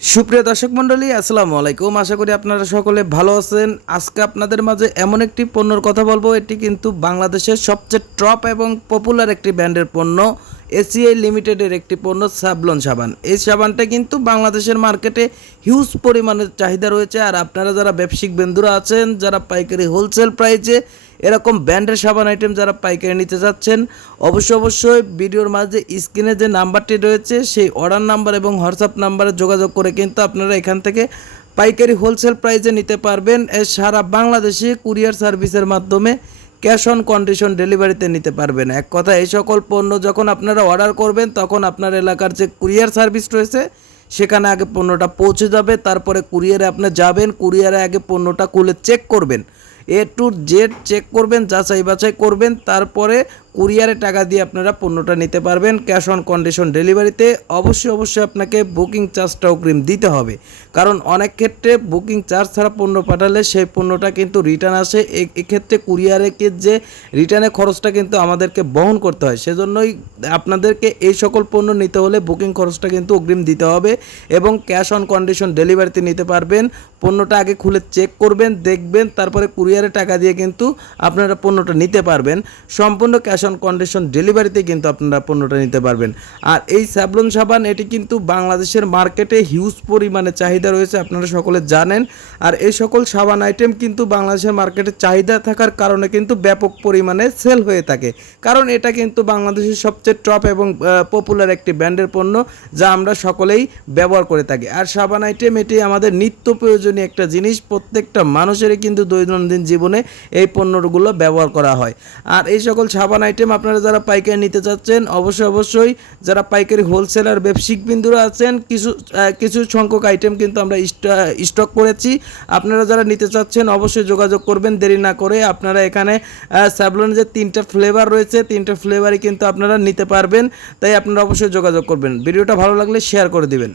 সুপ্রিয় দর্শক মণ্ডলী, আসসালামু আলাইকুম। আশা করি আপনারা সকলে ভালো আছেন। আজকে আপনাদের মাঝে এমন একটি পণ্যর কথা বলবো, এটি কিন্তু বাংলাদেশের সবচেয়ে টপ এবং পপুলার একটি ব্র্যান্ডের পণ্য, এসিআই লিমিটেডের একটি পণ্য স্যাভলন সাবান। এই সাবানটা কিন্তু বাংলাদেশের মার্কেটে হিউজ পরিমাণে চাহিদা রয়েছে। আর আপনারা যারা ব্যবসায়িক বন্ধুরা আছেন, যারা পাইকারি হোলসেল প্রাইসে এরকম ব্র্যান্ডের সাবান আইটেম যারা পাইকারি নিতে যাচ্ছেন, অবশ্যই ভিডিওর মাঝে স্ক্রিনে যে নাম্বারটি রয়েছে সেই অর্ডার নাম্বার এবং হোয়াটসঅ্যাপ নাম্বারে যোগাযোগ করে কিন্তু আপনারা এখান থেকে পাইকারি হোলসেল প্রাইসে নিতে পারবেন। সারা বাংলাদেশে কুরিয়ার সার্ভিসের মাধ্যমে ক্যাশ অন কন্ডিশন ডেলিভারিতে নিতে পারবেন। এক কথা, এই সকল পণ্য যখন আপনারা অর্ডার করবেন তখন আপনার এলাকার যে কুরিয়ার সার্ভিস রয়েছে সেখানে আগে পণ্যটা পৌঁছে যাবে, তারপরে কুরিয়ারে আপনি যাবেন, কুরিয়ারে আগে পণ্যটা খুলে চেক করবেন, এ টু জেড চেক করবেন, যাচাই বাছাই করবেন, তারপরে কুরিয়ারে টাকা দিয়ে আপনারা পণ্যটা নিতে পারবেন ক্যাশ অন কন্ডিশন ডেলিভারিতে। অবশ্যই আপনাকে বুকিং চার্জটা অগ্রিম দিতে হবে, কারণ অনেক ক্ষেত্রে বুকিং চার্জ ছাড়া পণ্য পাঠালে সেই পণ্যটা কিন্তু রিটার্ন আসে। এক্ষেত্রে কুরিয়ারে যে রিটার্নের খরচটা কিন্তু আমাদেরকে বহন করতে হয়। সেজন্যই আপনাদেরকে এই সকল পণ্য নিতে হলে বুকিং খরচটা কিন্তু অগ্রিম দিতে হবে এবং ক্যাশ অন কন্ডিশন ডেলিভারিতে নিতে পারবেন। পণ্যটা আগে খুলে চেক করবেন, দেখবেন, তারপরে কুরিয়ারে টাকা দিয়ে কিন্তু আপনারা পণ্যটা নিতে পারবেন। সম্পূর্ণ ক্যাশ অন কন্ডিশন ডেলিভারিতে কিন্তু আপনারা পণ্যটা নিতে পারবেন। আর এই স্যাভলন সাবান, এটি কিন্তু বাংলাদেশের মার্কেটে হিউজ পরিমাণে চাহিদা রয়েছে, আপনারা সকলে জানেন। আর এই সকল সাবান আইটেম কিন্তু বাংলাদেশের মার্কেটে চাহিদা থাকার কারণে কিন্তু ব্যাপক পরিমাণে সেল হয়ে থাকে, কারণ এটা কিন্তু বাংলাদেশের সবচেয়ে টপ এবং পপুলার একটি ব্র্যান্ডের পণ্য যা আমরা সকলেই ব্যবহার করে থাকি। আর সাবান আইটেম এটি আমাদের নিত্য প্রয়োজনীয় একটা জিনিস, প্রত্যেকটা মানুষেরই কিন্তু দৈনন্দিন জীবনে এই পণ্যগুলো ব্যবহার করা হয়। আর এই সকল সাবান আইটেম আপনারা যারা পাইকারি নিতে চাচ্ছেন, অবশ্যই যারা পাইকারি হোলসেলার ব্যবসায়িক বিন্দুরা আছেন, কিছু সংখ্যক আইটেম কিন্তু আমরা স্টক করেছি। আপনারা যারা নিতে চাচ্ছেন অবশ্যই যোগাযোগ করবেন, দেরি না করে। আপনারা এখানে স্যাভলনের যে 3টা ফ্লেভার রয়েছে, 3টা ফ্লেভারই কিন্তু আপনারা নিতে পারবেন, তাই আপনারা অবশ্যই যোগাযোগ করবেন। ভিডিওটা ভালো লাগলে শেয়ার করে দিবেন।